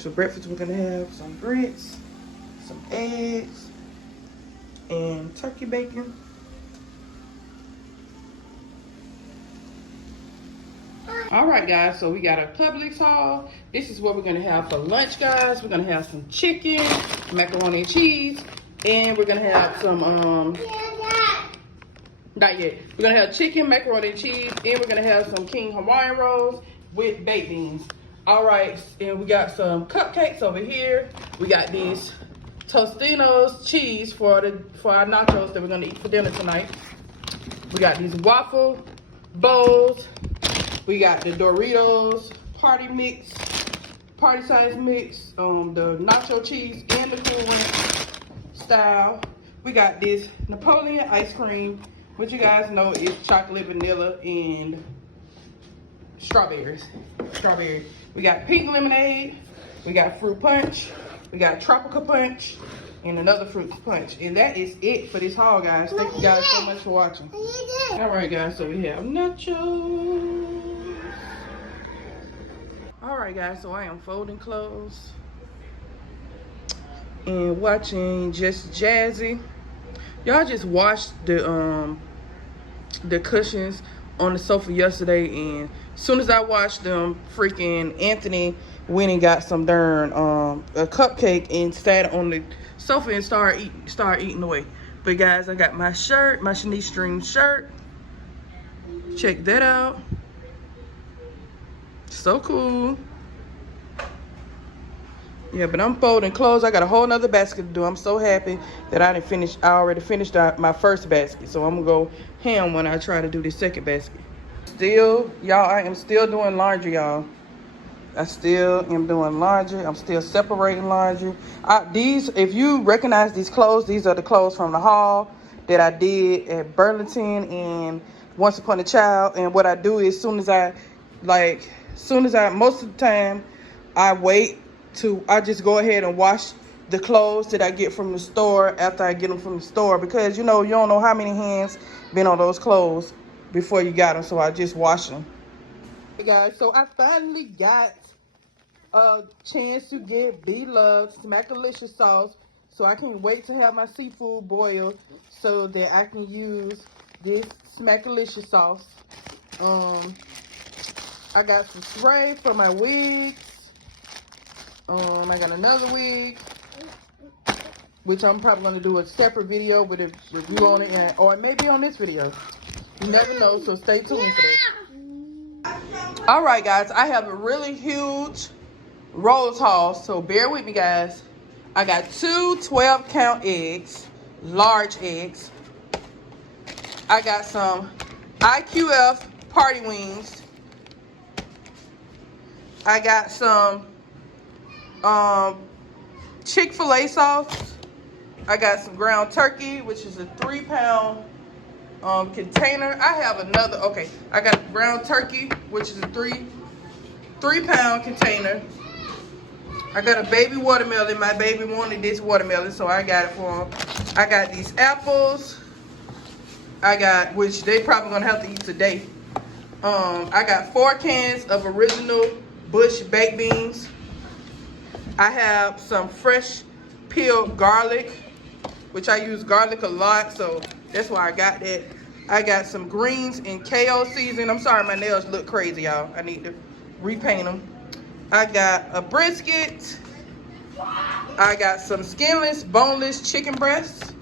guys, for breakfast we're gonna have some grits, some eggs, and turkey bacon. All right, guys, so we got a Publix haul. This is what we're gonna have for lunch, guys. We're gonna have some chicken, macaroni and cheese, and we're gonna have some not yet. We're gonna have chicken, macaroni and cheese, and we're gonna have some King Hawaiian rolls with baked beans. All right, and we got some cupcakes over here. We got these Tostinos cheese for our nachos that we're gonna eat for dinner tonight. We got these waffle bowls. We got the Doritos party mix, party size mix, the nacho cheese and the Cool Ranch style. We got this Napoleon ice cream, which you guys know is chocolate, vanilla, and strawberries. We got pink lemonade. We got fruit punch. We got tropical punch and another fruit punch. And that is it for this haul, guys. Thank you guys so much for watching. All right, guys, so we have nachos. All right, guys, so I am folding clothes and watching Just Jazzy. Y'all just watched the cushions on the sofa yesterday, and as soon as I watched them, freaking Anthony went and got some darn a cupcake and sat on the sofa and started eating away. But guys, I got my shirt, my Shaniks Dreams shirt. Check that out. So cool. Yeah, but I'm folding clothes. I got a whole nother basket to do. I'm so happy that I already finished my first basket. So I'm gonna go ham when I try to do the second basket. Still, y'all, I am still doing laundry, y'all. I still am doing laundry. I'm still separating laundry. If you recognize these clothes, these are the clothes from the haul that I did at Burlington and Once Upon a Child. And what I do is most of the time, I just go ahead and wash the clothes that I get from the store after I get them from the store, because you don't know how many hands been on those clothes before you got them, so I just wash them. Hey guys, so I finally got a chance to get Beloved Smackalicious sauce, so I can't wait to have my seafood boil so that I can use this Smackalicious sauce. I got some spray for my wigs. I got another wig, which I'm probably going to do a separate video with a review on it, or it may be on this video. You never know, so stay tuned for that. All right, guys, I have a really huge Rose haul, so bear with me, guys. I got two 12-count eggs, large eggs. I got some IQF party wings. I got some Chick-fil-A sauce. I got some ground turkey, which is a 3-pound container. I have another, I got ground turkey, which is a 3-pound container. I got a baby watermelon. My baby wanted this watermelon, so I got it for him. I got these apples. Which they probably gonna have to eat today. I got 4 cans of original Bush baked beans. I have some fresh peeled garlic, which I use garlic a lot, so that's why I got that. I got some greens and KO season. I'm sorry, my nails look crazy, y'all. I need to repaint them. I got a brisket. I got some skinless, boneless chicken breasts.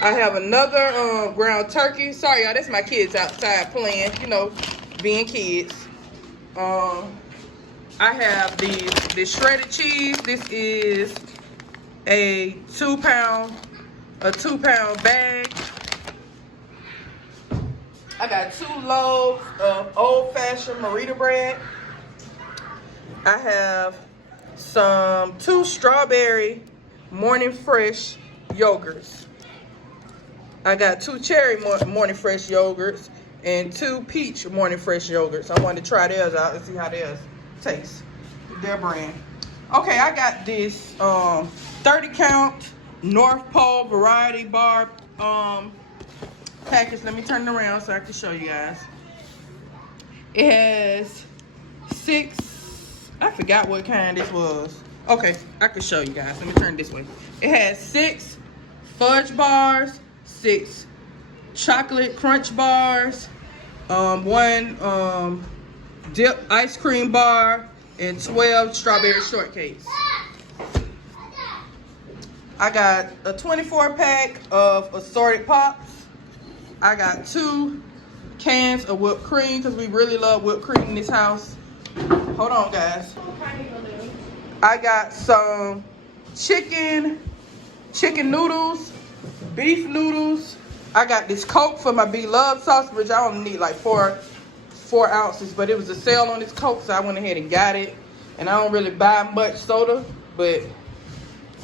I have another ground turkey. Sorry, y'all, that's my kids outside playing, being kids. I have the shredded cheese. This is a 2-pound bag. I got 2 loaves of old-fashioned Marita bread. I have 2 strawberry Morning Fresh yogurts. I got 2 cherry Morning Fresh yogurts and 2 peach Morning Fresh yogurts. I wanted to try theirs out and see how theirs taste. Their brand. Okay, I got this 30-count North Pole variety bar package. Let me turn it around so I can show you guys. It has 6 I forgot what kind this was. Okay, I can show you guys. Let me turn this way. It has 6 fudge bars, 6 chocolate crunch bars, 1 dip ice cream bar, and 12 strawberry shortcakes. I got a 24 pack of assorted pops. I got 2 cans of whipped cream because we really love whipped cream in this house. Hold on, guys. I got some chicken noodles, beef noodles. I got this Coke for my Blvd sauce, which I only need like 4 ounces, but it was a sale on this Coke, so I went ahead and got it. And I don't really buy much soda, but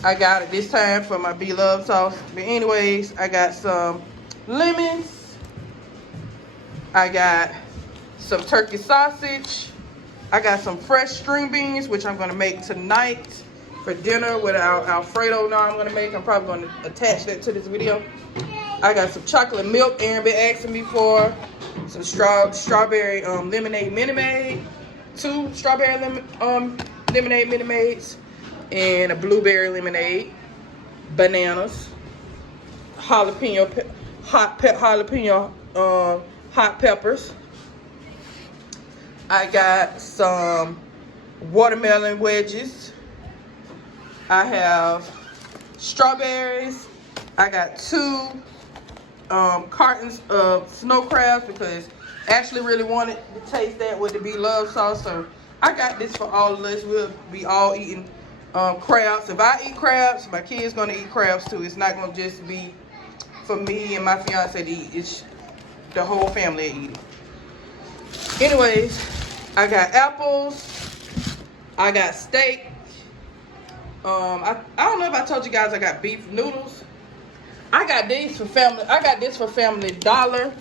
I got it this time for my Blvd sauce. But anyways, I got some lemons. I got some turkey sausage. I got some fresh string beans, which I'm gonna make tonight for dinner with our Alfredo. Now I'm gonna make. I'm probably gonna attach that to this video. I got some chocolate milk Aaron been asking me for. Some strawberry lemonade Minute Maid. 2 strawberry lemonade Minute Maids. And a blueberry lemonade. Bananas. Jalapeno hot peppers. I got some watermelon wedges. I have strawberries. I got 2 cartons of snow crabs because Ashley really wanted to taste that with the Blvd sauce. So I got this for all of us. We'll be all eating crabs. If I eat crabs, my kids gonna eat crabs too. It's not gonna just be for me and my fiance to eat. It's the whole family eating. Anyways, I got apples. I got steak. I don't know if I told you guys I got beef noodles. I got these for family. I got this for Family Dollar.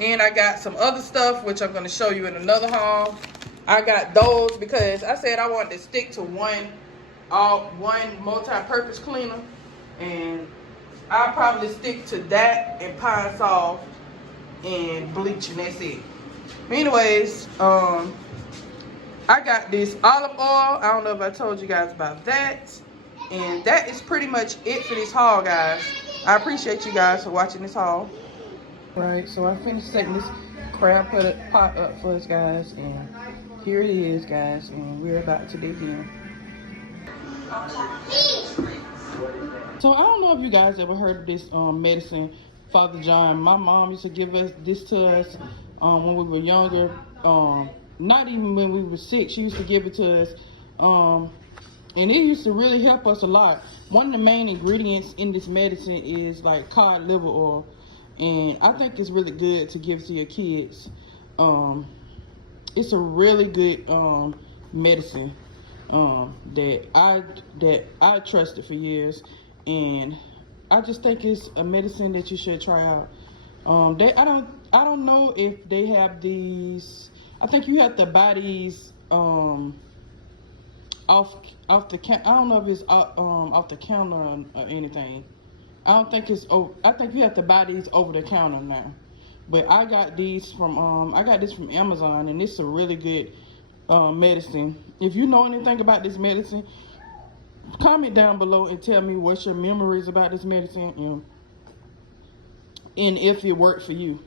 And I got some other stuff, which I'm going to show you in another haul. I got those because I said I wanted to stick to one multi-purpose cleaner. And I'll probably stick to that and Pine Sol and bleach, and that's it. Anyways, I got this olive oil. I don't know if I told you guys about that. And that is pretty much it for this haul, guys. I appreciate you guys for watching this haul. Right, so I finished setting this crab pot up for us, guys. And here it is, guys. And we're about to dig in. So I don't know if you guys ever heard of this medicine, Father John. My mom used to give us this to us when we were younger. Not even when we were sick, she used to give it to us. And it used to really help us a lot. One of the main ingredients in this medicine is like cod liver oil. And I think it's really good to give to your kids. It's a really good medicine that I trusted for years. And I just think it's a medicine that you should try out. I don't know if they have these. I think you have to buy these off the counter. I don't know if it's off the counter or anything. I think you have to buy these over the counter now. But I got these from Amazon, and it's a really good medicine. If you know anything about this medicine, comment down below and tell me what's your memories about this medicine and if it worked for you.